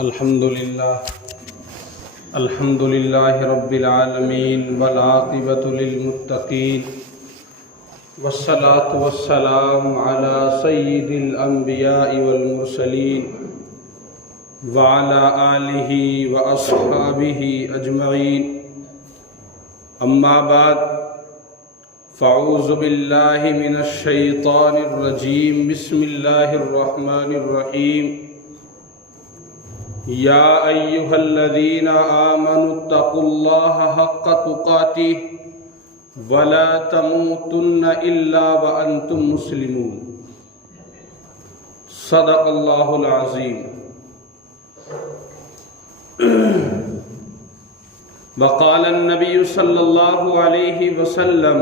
الحمد لله رب العالمين والعاقبة للمتقين والصلاة والسلام على سيد الأنبياء والمرسلين وعلى آله وأصحابه أجمعين. أما بعد فأعوذ بالله من الشيطان الرجيم. بسم الله الرحمن الرحيم. يا أيها الذين آمنوا اتقوا الله حق تقاته ولا تموتن إلا وأنتم مسلمون. صدق الله العظيم. وقال النبي صلى الله عليه وسلم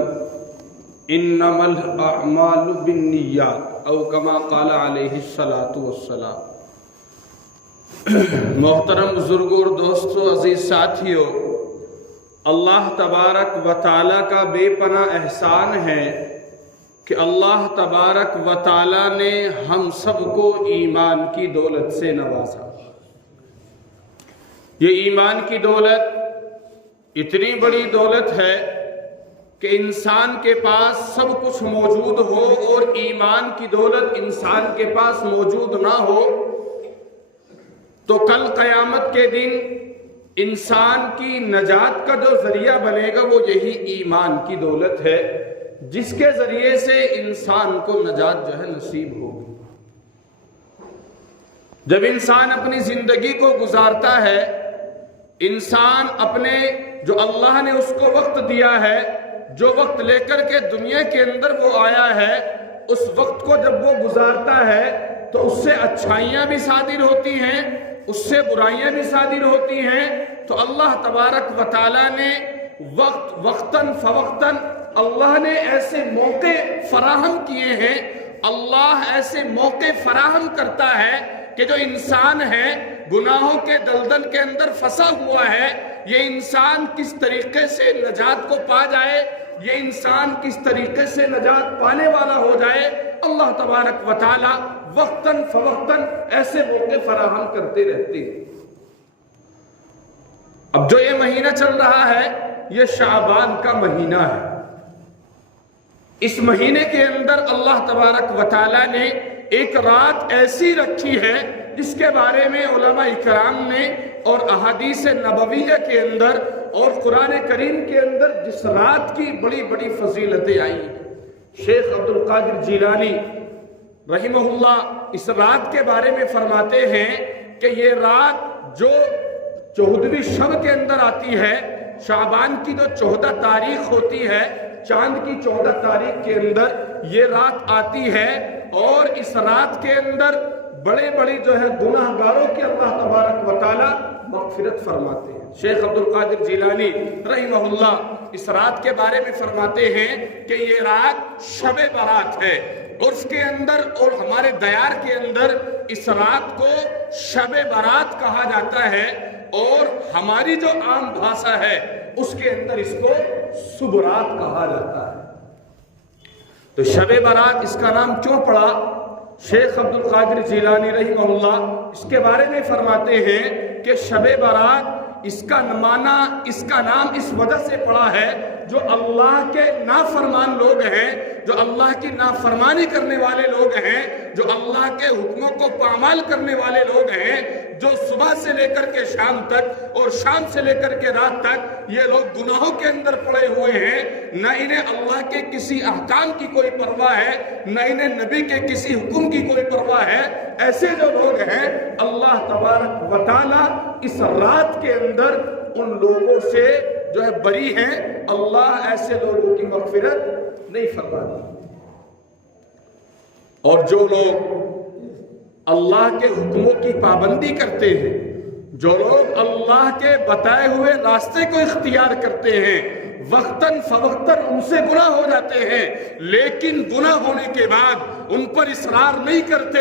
إنما الأعمال بالنيات أو كما قال عليه الصلاة والسلام. محترم بزرگوں اور دوستوں، عزیز ساتھیوں، اللہ تبارک و تعالیٰ کا بے پناہ احسان ہے کہ اللہ تبارک و تعالیٰ نے ہم سب کو ایمان کی دولت سے نوازا. یہ ایمان کی دولت اتنی بڑی دولت ہے کہ انسان کے پاس سب کچھ موجود ہو اور ایمان کی دولت انسان کے پاس موجود نہ ہو تو کل قیامت کے دن انسان کی نجات کا جو ذریعہ بنے گا وہ یہی ایمان کی دولت ہے، جس کے ذریعے سے انسان کو نجات جو ہے نصیب ہوگی. جب انسان اپنی زندگی کو گزارتا ہے، انسان اپنے جو اللہ نے اس کو وقت دیا ہے، جو وقت لے کر کے دنیا کے اندر وہ آیا ہے، اس وقت کو جب وہ گزارتا ہے تو اس سے اچھائیاں بھی صادر ہوتی ہیں، اس سے برائیاں بھی صادر ہوتی ہیں. تو اللہ تبارک و تعالیٰ نے وقتاً فوقتاً اللہ نے ایسے موقع فراہم کیے ہیں. اللہ ایسے موقع فراہم کرتا ہے کہ جو انسان ہے گناہوں کے دلدل کے اندر پھنسا ہوا ہے، یہ انسان کس طریقے سے نجات کو پا جائے، یہ انسان کس طریقے سے نجات پانے والا ہو جائے، اللہ تبارک و تعالیٰ وقتاً فوقتاً ایسے موقع فراہم کرتے رہتے ہیں. اب جو یہ مہینہ چل رہا ہے یہ شعبان کا مہینہ ہے. اس مہینے کے اندر اللہ تبارک و تعالیٰ نے ایک رات ایسی رکھی ہے جس کے بارے میں علماء اکرام نے اور احادیث نبویہ کے اندر اور قرآن کریم کے اندر جس رات کی بڑی بڑی فضیلتیں آئی ہیں. شیخ عبدالقادر جیلانی رحمہ اللہ اس رات کے بارے میں فرماتے ہیں کہ یہ رات جو 14ویں شب کے اندر آتی ہے، شعبان کی جو 14 تاریخ ہوتی ہے، چاند کی 14 تاریخ کے اندر یہ رات آتی ہے، اور اس رات کے اندر بڑے بڑے جو ہے گناہ گاروں کے اللہ تبارک و تعالی مغفرت فرماتے ہیں. شیخ عبدالقادر جیلانی رحمہ اللہ اس رات کے بارے میں فرماتے ہیں کہ یہ رات شب برات ہے، اور اس کے اندر اور ہمارے دیار کے اندر اس رات کو شب برات کہا جاتا ہے، اور ہماری جو عام بھاشا ہے اس کے اندر اس کو صبرات کہا جاتا ہے. تو شب برات اس کا نام کیوں پڑا؟ شیخ عبدالقادر جیلانی رحمہ اللہ اس کے بارے میں فرماتے ہیں کہ شب برات اس کا نام اس وجہ سے پڑا ہے جو اللہ کے نافرمان لوگ ہیں، جو اللہ کی نافرمانی کرنے والے لوگ ہیں، جو اللہ کے حکموں کو پامال کرنے والے لوگ ہیں، جو صبح سے لے کر کے شام تک اور شام سے لے کر کے رات تک یہ لوگ گناہوں کے اندر پڑے ہوئے ہیں. نہ انہیں اللہ کے کسی احکام کی کوئی پرواہ ہے، نہ انہیں نبی کے کسی حکم کی کوئی پرواہ ہے. ایسے جو لوگ ہیں اللہ تبارک و تعالی اس رات کے اندر ان لوگوں سے جو ہے بری ہیں. اللہ ایسے لوگوں کی مغفرت نہیں فرماتا. اور جو لوگ اللہ کے حکموں کی پابندی کرتے ہیں، جو لوگ اللہ کے بتائے ہوئے راستے کو اختیار کرتے ہیں، وقتاً فوقتاً ان سے گناہ ہو جاتے ہیں، لیکن گناہ ہونے کے بعد ان پر اصرار نہیں کرتے،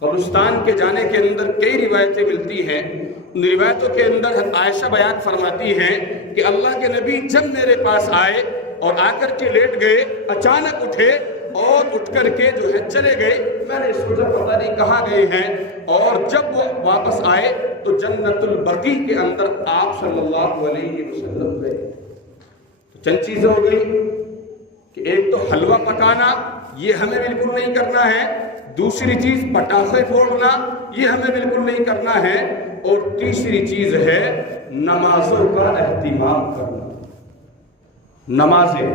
قبرستان کے جانے کے اندر کئی روایتیں ملتی ہیں. ان روایتوں کے اندر عائشہ بیان فرماتی ہیں کہ اللہ کے نبی جب میرے پاس آئے اور آ کر کے لیٹ گئے, اچانک اٹھے اور اٹھ کر کے جو ہے چلے گئے. میں نے سوچا پتہ نہیں کہاں گئے ہیں, اور جب وہ واپس آئے تو جنت البقیع کے اندر آپ صلی اللہ علیہ وسلم گئے. چند چیزیں ہو گئی کہ ایک تو حلوہ پکانا, یہ ہمیں بالکل نہیں کرنا ہے. دوسری چیز پٹاخے پھوڑنا, یہ ہمیں بالکل نہیں کرنا ہے. اور تیسری چیز ہے نمازوں کا اہتمام کرنا. نمازیں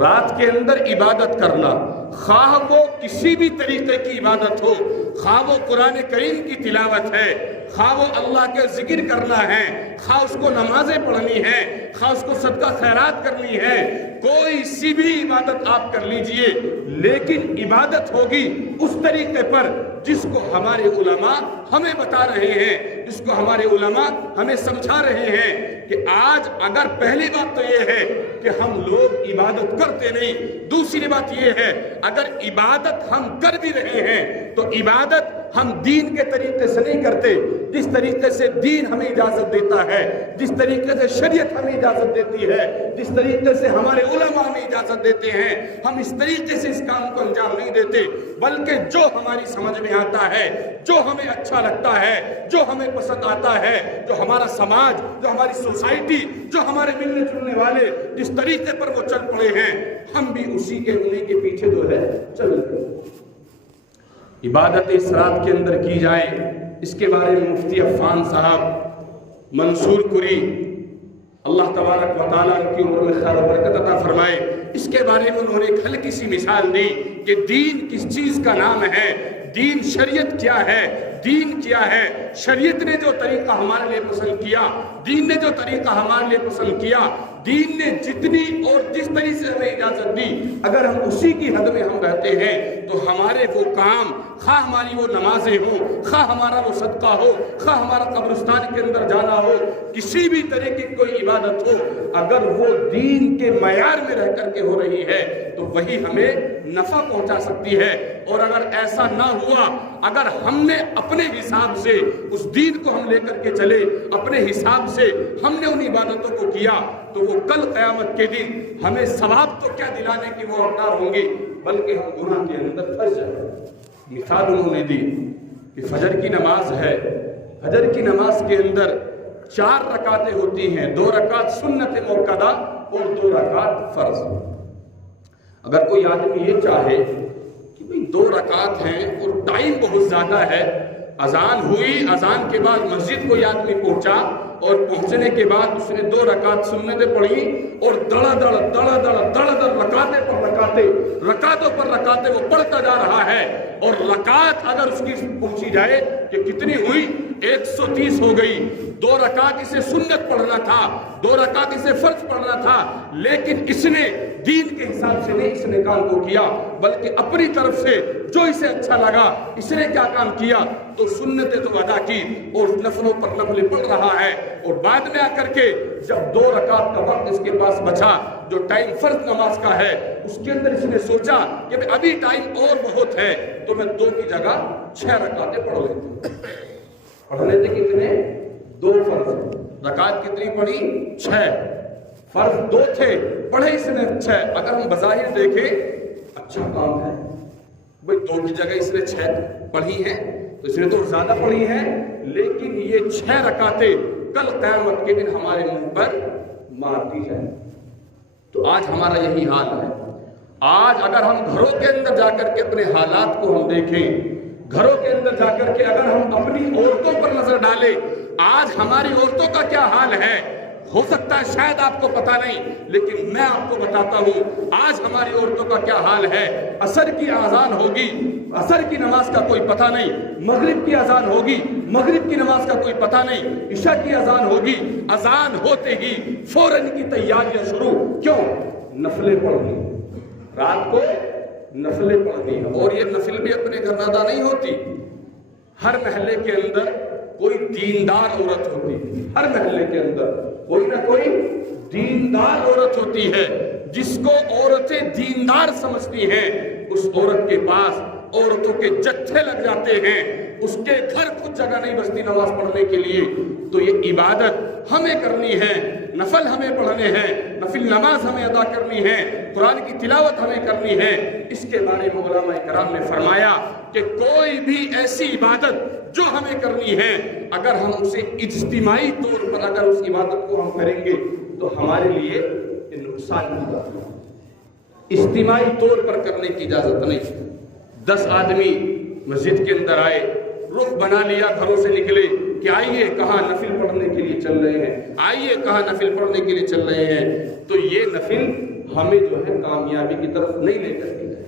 رات کے اندر عبادت کرنا, خواہ وہ کسی بھی طریقے کی عبادت ہو, خواہ وہ قرآن کریم کی تلاوت ہے, خواہ وہ اللہ کا ذکر کرنا ہے, خواہ اس کو نمازیں پڑھنی ہے, خواہ اس کو صدقہ خیرات کرنی ہے, کوئی سی بھی عبادت آپ کر لیجئے, لیکن عبادت ہوگی اس طریقے پر جس کو ہمارے علماء ہمیں بتا رہے ہیں, جس کو ہمارے علماء ہمیں سمجھا رہے ہیں. کہ آج اگر پہلی بات تو یہ ہے کہ ہم لوگ عبادت کرتے نہیں, دوسری بات یہ ہے اگر عبادت ہم کر بھی رہے ہیں تو عبادت ہم دین کے طریقے سے نہیں کرتے, جس طریقے سے دین ہمیں اجازت دیتا ہے, جس طریقے سے شریعت ہمیں اجازت دیتی ہے, جس طریقے سے ہمارے علماء ہمیں اجازت دیتے ہیں, ہم اس طریقے سے اس کام کو انجام نہیں دیتے, بلکہ جو ہماری سمجھ میں آتا ہے, جو ہمیں اچھا لگتا ہے, جو ہمیں پسند آتا ہے, جو ہمارا سماج, جو ہماری سوسائٹی, جو ہمارے ملنے جلنے والے جس طریقے پر وہ چل پڑے ہیں, ہم بھی اسی کے انہیں کے پیچھے جو ہے چل رہے ہیں. عبادت اس رات کے اندر کی جائے, اس کے بارے میں مفتی عفان صاحب منصور پوری اللہ تبارک و تعالیٰ ان کی عمر میں خیر و برکت عطا فرمائے, اس کے بارے میں انہوں نے ایک ہلکی سی مثال دی کہ دین کس چیز کا نام ہے, دین شریعت کیا ہے, دین کیا ہے. شریعت نے جو طریقہ ہمارے لیے پسند کیا, دین نے جو طریقہ ہمارے لیے پسند کیا, دین نے جتنی اور جس طریقے سے ہمیں اجازت دی, اگر ہم اسی کی حد میں ہم رہتے ہیں تو ہمارے وہ کام, خواہ ہماری وہ نمازیں ہوں, خواہ ہمارا وہ صدقہ ہو, خواہ ہمارا قبرستان کے اندر جانا ہو, کسی بھی طریقے کی کوئی عبادت ہو, اگر وہ دین کے معیار میں رہ کر کے ہو رہی ہے تو وہی ہمیں نفع پہنچا سکتی ہے. اور اگر ایسا نہ ہوا, اگر ہم نے اپنے حساب سے اس دین کو ہم لے کر کے چلے, اپنے حساب سے ہم نے ان عبادتوں کو کیا, تو وہ کل قیامت کے دن ہمیں ثواب تو کیا دلانے کی وہ حقدار ہوں گے, بلکہ ہم گناہ کے اندر پھنس جائیں گے. مثال انہوں نے دی کہ فجر کی نماز ہے, فجر کی نماز کے اندر 4 رکعتیں ہوتی ہیں, 2 رکعت سنت موقدہ اور 2 رکعت فرض. اگر کوئی آدمی یہ چاہے کہ بھئی 2 رکعت ہیں اور ٹائم بہت زیادہ ہے, اذان ہوئی, اذان کے بعد مسجد کوئی آدمی پہنچا اور پہنچنے کے بعد اس نے 2 رکعت سنتیں پڑھی اور دڑا دڑ رکعتیں پر رکعتیں, رکعتوں پر رکعتیں وہ پڑھتا جا رہا ہے, اور رکعت اگر اس کی پہنچی جائے کہ کتنی ہوئی, 130 ہو گئی. 2 رکعت اسے سنت پڑھنا تھا, 2 رکعت اسے فرض پڑھنا تھا, لیکن اس نے دین کے حساب سے نہیں اس نے کام کو کیا, بلکہ اپنی طرف سے جو اسے اچھا لگا اس نے کیا کام کیا, تو سنتیں تو ادا کی اور نفلوں پر نفلیں پڑھ رہا ہے. اور بعد میں آ کر کے جب 2 رکعت کا وقت اس کے پاس بچا, جو ٹائم فرض نماز کا ہے, اس کے اندر اس نے سوچا کہ ابھی ٹائم اور بہت ہے, تو میں 2 کی جگہ 6 رکعتیں پڑھ لیتا ہوں. پڑھنے تھے کتنے, 2 فرض, رکعت کتنی پڑھی, 6, فرض 2 تھے, پڑھے اس نے 6. اگر ہم بظاہر دیکھیں اچھا کام ہے بھئی, 2 کی جگہ اس نے 6 پڑھی ہیں تو اس نے تو زیادہ پڑھی ہیں, لیکن یہ 6 رکعتیں کل قیامت کے دن ہمارے منہ پر مار دی جائیں. تو آج ہمارا یہی حال ہے. آج اگر ہم گھروں کے اندر جا کر کے اپنے حالات کو ہم دیکھیں, گھروں کے اندر جا کر کے اگر ہم اپنی عورتوں پر نظر ڈالیں, آج ہماری عورتوں کا کیا حال ہے, ہو سکتا ہے شاید آپ کو پتا نہیں, لیکن میں آپ کو بتاتا ہوں آج ہماری عورتوں کا کیا حال ہے. عصر کی اذان ہوگی, عصر کی نماز کا کوئی پتہ نہیں, مغرب کی اذان ہوگی, مغرب کی نماز کا کوئی پتہ نہیں, عشاء کی اذان ہوگی, اذان ہوتے ہی فوراً کی تیاریاں شروع. کیوں, نفلیں پڑھنی, رات کو نفلیں پڑھنی. اور یہ نفل بھی اپنے گھر ادا نہیں ہوتی, ہر محلے کے اندر کوئی دیندار عورت ہوتی ہے, ہر محلے کے اندر کوئی نہ کوئی دیندار عورت ہوتی ہے, جس کو عورتیں دیندار سمجھتی ہیں. اس عورت کے پاس عورتوں کے جتھے لگ جاتے ہیں، اس کے گھر کچھ جگہ نہیں بچتی نماز پڑھنے کے لیے، تو یہ عبادت ہمیں کرنی ہے، نفل ہمیں پڑھنے ہیں، نفل نماز ہمیں ادا کرنی ہے، قرآن کی تلاوت ہمیں کرنی ہے۔ اس کے بارے میں علماء کرام نے فرمایا کہ کوئی بھی ایسی عبادت جو ہمیں کرنی ہے، اگر ہم اسے اجتماعی طور پر اگر اس عبادت کو ہم کریں گے تو ہمارے لیے نقصان ہوگا۔ اجتماعی طور پر کرنے کی اجازت نہیں۔ 10 آدمی مسجد کے اندر آئے، رخ بنا لیا، گھروں سے نکلے کہ آئیے کہاں نفل پڑھنے کے لیے چل رہے ہیں، آئیے کہاں نفل پڑھنے کے لیے چل رہے ہیں، تو یہ نفل ہمیں جو ہے کامیابی کی طرف نہیں لے کر کے گئے۔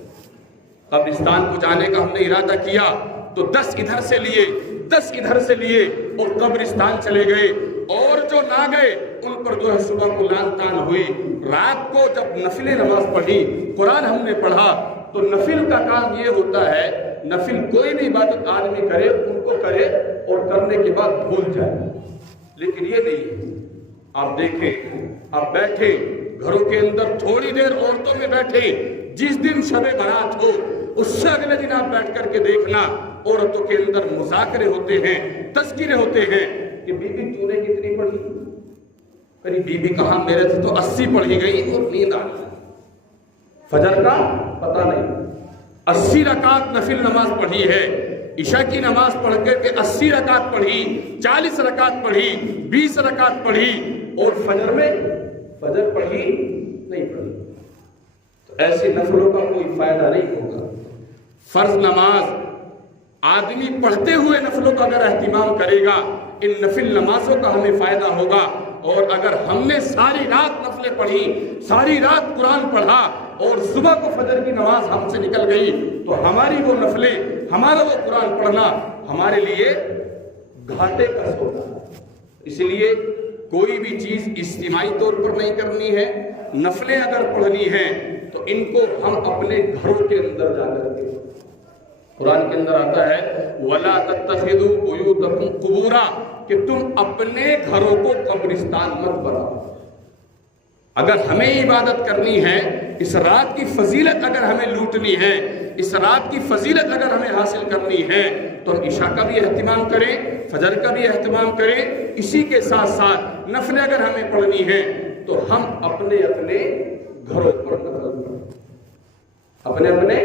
قبرستان کو جانے کا ہم نے ارادہ کیا تو 10 ادھر سے لیے، 10 ادھر سے لیے اور قبرستان چلے گئے، اور جو نہ گئے ان پر جو ہے صبح کو لان تان ہوئی۔ رات کو جب نفل نماز پڑھی، قرآن ہم نے پڑھا، تو نفل کا کام یہ ہوتا ہے، نفل کوئی بھی عبادت آدمی کرے ان کو کرے اور کرنے کے بعد بھول جائے، لیکن یہ نہیں ہے۔ آپ دیکھیں، آپ بیٹھے گھروں کے اندر تھوڑی دیر عورتوں میں بیٹھے، جس دن شب برات ہو اس سے اگلے دن آپ بیٹھ کر کے دیکھنا عورتوں کے اندر مذاکرے ہوتے ہیں، تذکرے ہوتے ہیں کہ بی بی تو نے کتنی پڑھی؟ ارے بی بی کہاں، میرے سے تو 80 پڑھی گئی اور نیند آ گئی، فجر کا پتہ نہیں۔ 80 رکعت نفل نماز پڑھی ہے، عشاء کی نماز پڑھ کر کے 80 رکعت پڑھی، 40 رکعت پڑھی، 20 رکعت پڑھی، اور فجر میں فجر پڑھی نہیں پڑھی، تو ایسے نفلوں کا کوئی فائدہ نہیں ہوگا۔ فرض نماز آدمی پڑھتے ہوئے نفلوں کا اگر اہتمام کرے گا، ان نفل نمازوں کا ہمیں فائدہ ہوگا۔ اور اگر ہم نے ساری رات نفلیں پڑھی، ساری رات قرآن پڑھا اور صبح کو فجر کی نماز ہم سے نکل گئی، تو ہماری وہ نفلیں، ہمارا وہ قرآن پڑھنا ہمارے لیے گھاٹے کا سودا ہے۔ اس لیے کوئی بھی چیز اجتماعی طور پر نہیں کرنی ہے۔ نفلیں اگر پڑھنی ہیں تو ان کو ہم اپنے گھروں کے اندر جا کر کے، قرآن کے اندر آتا ہے وَلَا تَتَّخِذُوا بُيُوتَكُمْ قُبُورًا، کہ تم اپنے گھروں کو قبرستان مت بناؤ۔ اگر ہمیں عبادت کرنی ہے، اس رات کی فضیلت اگر ہمیں لوٹنی ہے، اس رات کی فضیلت اگر ہمیں حاصل کرنی ہے، تو ہم عشاء کا بھی اہتمام کریں، فجر کا بھی اہتمام کریں، اسی کے ساتھ ساتھ نفل اگر ہمیں پڑھنی ہے تو ہم اپنے اپنے گھروں پر نفل پڑھیں، اپنے اپنے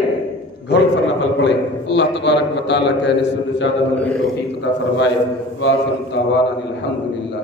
گھروں پر نفل پڑھیں۔ اللہ تبارک و تعالیٰ کہنے سننے زیادہ بلکہ توفیق عطا فرمائے۔ وآخر دعوانا الحمدللہ۔